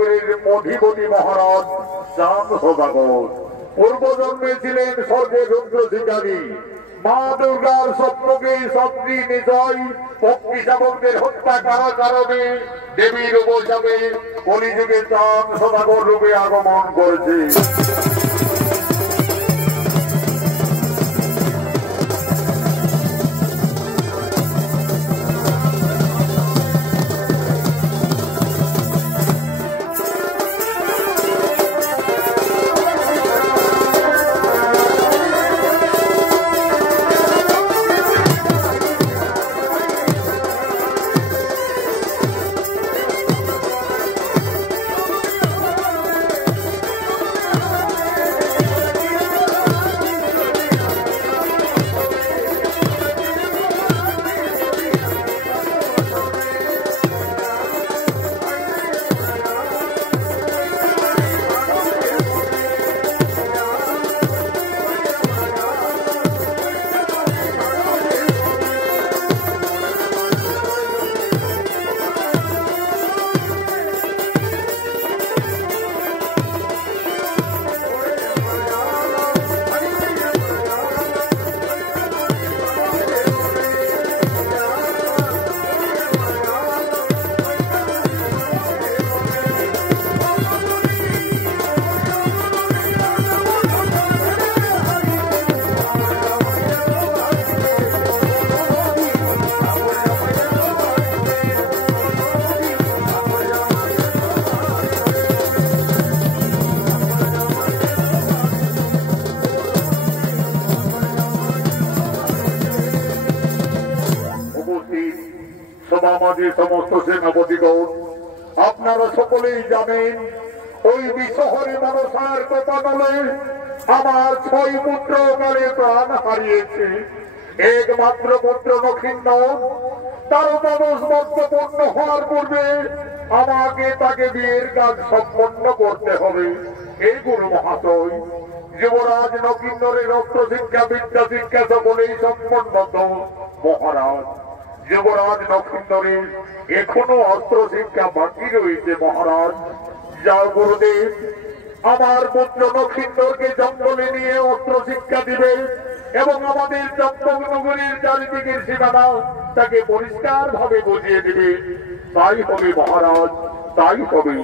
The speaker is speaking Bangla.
নগরীর অধিপতি মহারাজ চাঁদ সদাগর পূর্ব জন্মে ছিলেন সর্বরুদ্র শিকারী। মা দুর্গার স্বপ্নকে সত্যি নিজয় পক্ষী শাবকদের হত্যা করার কারণে দেবীর উপসাপে কলিযুগে চাঁদ সদাগর রূপে আগমন করেছে। সমস্ত সেনাপতিগণ আপনারা সকলেই জানেন ওই বিশহরে মনসার কোপানলে আমার 6 পুত্র কালে প্রাণ হারিয়েছে। একমাত্র পুত্র নক্ষিন্দর তার তমস মর্তপূর্ণ হওয়ার পূর্বে আমাকে তাকে বিয়ের কাজ সম্পন্ন করতে হবে। এই গুরু মহাশয়, যুবরাজ নক্ষিন্দরের রক্ত শিক্ষা বিদ্যা শিক্ষা সকলেই সম্পন্ন মহারাজ। যুবরাজ নক্ষিন্দরের এখনো অস্ত্র শিক্ষা বাকি রয়েছে মহারাজ। যাও গুরুদেব, আমার পুত্র নক্ষিন্দরকে জঙ্গলে নিয়ে অস্ত্র শিক্ষা দিবে এবং আমাদের চম্পক নগরীর চারিদিকের সীমানা তাকে পরিষ্কার ভাবে বুঝিয়ে দিবে। তাই হবে মহারাজ, তাই হবে।